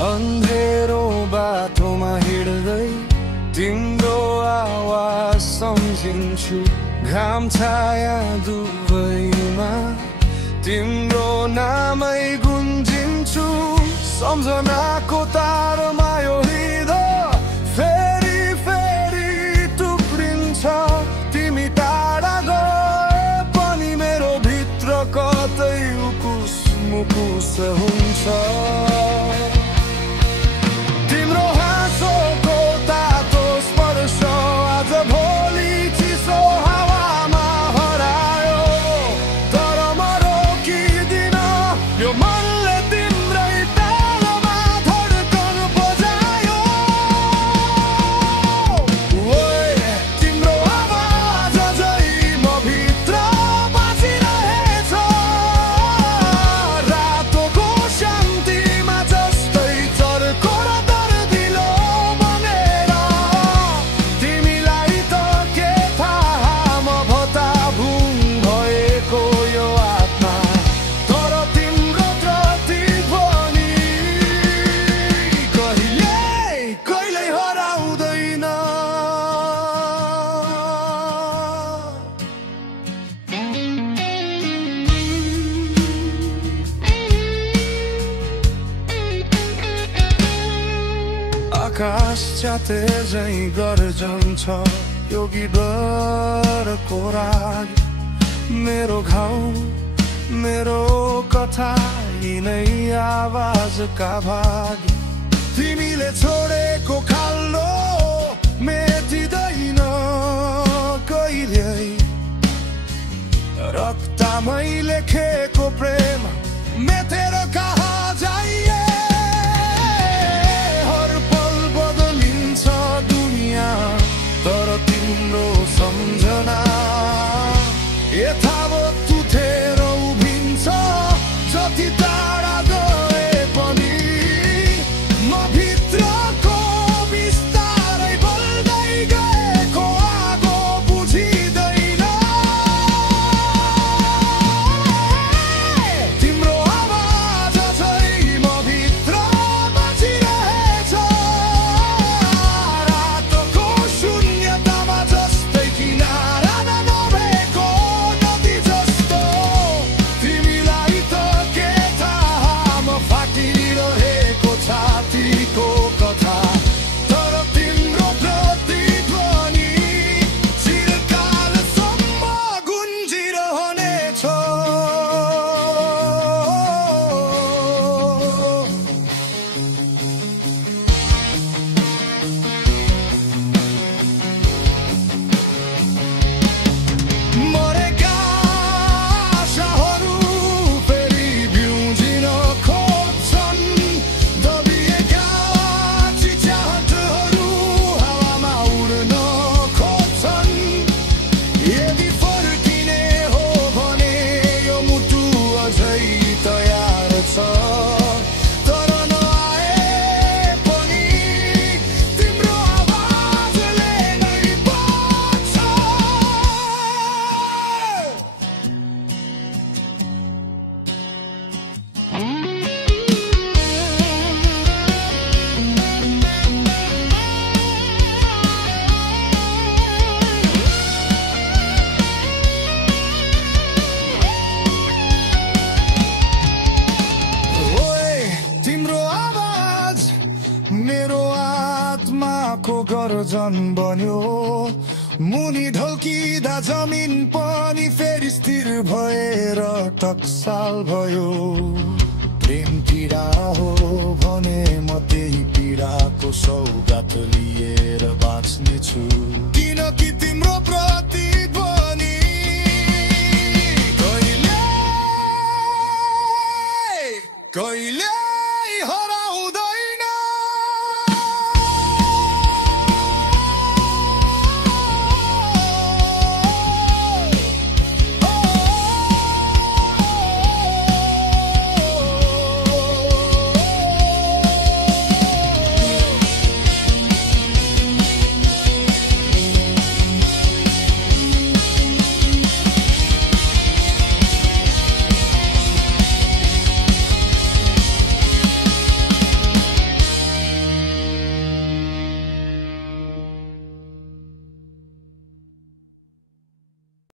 अन्धेरो बाटोमा हिँड्दै तिम्रो आवाज सम्झिन्छु, घाम छाया दुवैमा तिम्रो नामै गुन्जिन्छु। सम्झनाको तारमा यो हृदय फेरि फेरि टुक्रिन्छ। तिमी टाढा गए पनि मेरो भित्र कतै उकुस मुकुस हुन्छ। तिम्रो हाँसोको तातो स्पर्श आज भोलि चिसो हावामा हरायो, तर म रोकिदिन यो मनले तिम्रै तालमा धड्कन बजायो। ओए तिम्रो आवाज अझै म भित्र बाँचिरहेछ। रातोको शान्तिमा जस्तै चर्को र दर्दिलो बनेर। तिमीलाई त के थाहा म भताभुङ भएको यो आत्मा, तर तिम्रो प्रतिध्वनि कहिल्यै हराउँदैन। आकाश च्याते झै गर्जन्छ यो गिडरको राग। मेरो घाउ मेरो कथा यिनै आवाजका भाग। तिमीले छोडेको खाल्डो मेटिँदैन कहिल्यै। रक्तमै लेखेको प्रेम मेटेर कहाँ जाइए। हर पल बदलिन्छ दुनियाँ, तर तिम्रो सम्झना यथावत उठेर उभिन्छ। जति टाढा गए पनि म भित्रको बिस्तारै बल्दै गएको आगो बुझिँदैन। तिम्रो आवाज अझै म भित्र बाँचिरहेछ। रातको शून्यतामा जस्तै किनारा नभएको नदी जस्तो। तिमीलाई त के थाहा म फाटिरहेको छातीको कथा, तर तिम्रो प्रतिध्वनि चिरकालसम्म गुन्जिरहनेछ। मरेका आशाहरू फेरि बिउजिन खोज्छन्। दबिएका चिच्याहटहरू हावामा उड्न खोज्छन्। यदि फर्किने हो भने यो मुटु अझै तयार छ, तर नआए पनि तिम्रो आवाजले नै बच्छ। ओए तिम्रो आवाज मेरो आत्माको गर्जन बन्यो। मुनि ढल्किँदा जमिन पनि फेरि स्थिर भएर टकसाल भयो। प्रेम पीडा हो भने म त्यही पीडाको सौगात लिएर बाँच्नेछु। किनकि तिम्रो प्रतिध्वनि कहिले